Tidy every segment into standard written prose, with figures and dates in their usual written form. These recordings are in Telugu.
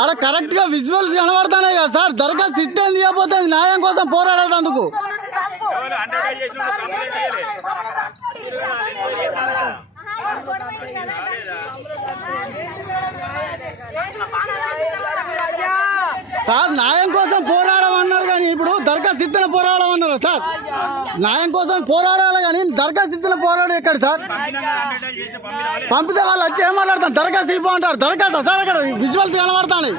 ఆడ కరెక్ట్ గా విజువల్స్ కనబడతానే కదా సార్. దరఖాస్తు ఇస్తే తీయకపోతే న్యాయం కోసం పోరాడేందుకు సార్. న్యాయం కోసం పోరాడమన్నారు కానీ ఇప్పుడు దరఖాస్తు ఇచ్చిన పోరాడమన్నారు సార్. న్యాయం కోసం పోరాడాలి కానీ దరఖాస్తు ఇచ్చిన పోరాడు ఎక్కడ సార్? పంపితే వాళ్ళు వచ్చి ఏం మాట్లాడతారు? దరఖాస్తు ఇవ్వమంటారు. దరఖాస్తు సార్ అక్కడ విజువల్స్ కనబడతాయి.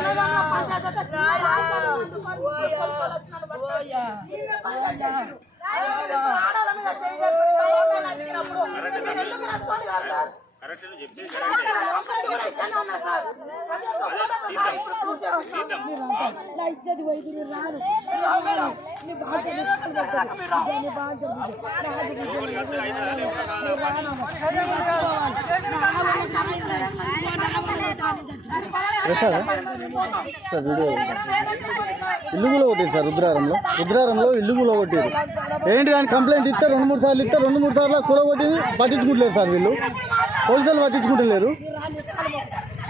సార్ వీడియో ఇల్లు కూడా కొట్టారు సార్. రుద్రారంలో ఇల్లు కూడా కొట్టారు. ఏంటి అని కంప్లైంట్ ఇస్తే 2-3 సార్లు ఇస్తే 2-3 సార్లు కూడా కొట్టి పట్టించుకుంటలేరు సార్. వీళ్ళు పోలీసులు పట్టించుకుంటలేరు.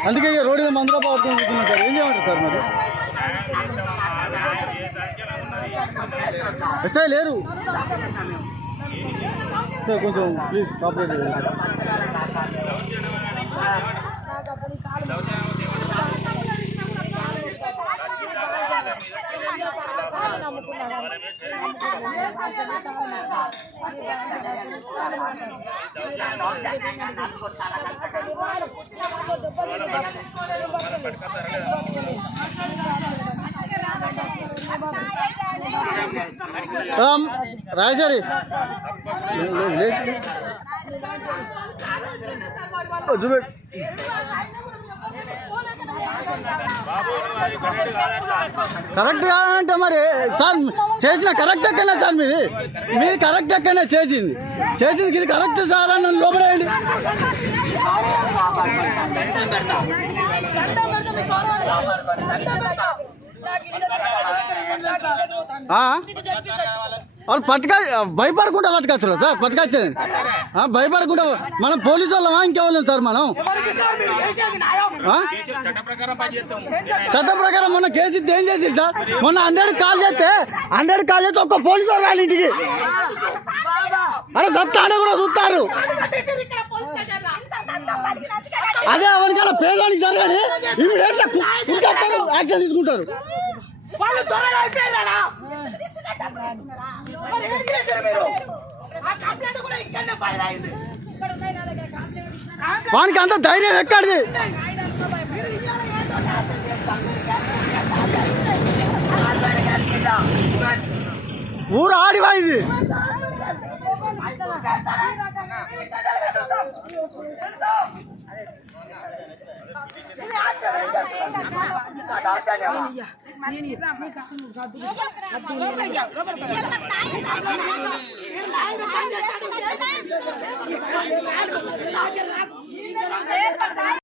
అందుకే రోడ్డు మీద మందులో పడుతుంది సార్. ఏం చేయమంటారు సార్ మరి? ఎస్ఐ లేరు సార్. కొంచెం ప్లీజ్ కోఆపరేట్ చేయండి సార్. రాజారి చూపెట్ కరెక్ట్ కాదంటే మరి సార్ చేసిన కరెక్ట్ ఎక్కడనే సార్ మీది కరెక్ట్ ఎక్కడనే చేసింది ఇది కరెక్ట్ సార్ అని నన్ను లోపడేయండి. వాళ్ళు భయపడకుండా పట్టుకొచ్చారు సార్. పట్టుకొచ్చేది భయపడకుండా. మనం పోలీసు వాళ్ళమా ఇంకెవరు సార్? మనం చట్ట ప్రకారం మొన్న కేసు ఇస్తే ఏం చేసి సార్? మొన్న 100 కాల్ చేస్తే ఒక్క పోలీసు వాళ్ళు రాలి ఇంటికి. అరే దత్తానే కూడా చూస్తారు. అదే ఎవరికైనా పేదానికి సార్ కానీ ఇమీడియట్గా యాక్షన్ తీసుకుంటారు. వానికి అంత ధైర్యం ఎక్కడిది? ఊరు ఆడివా ఇది? Hey,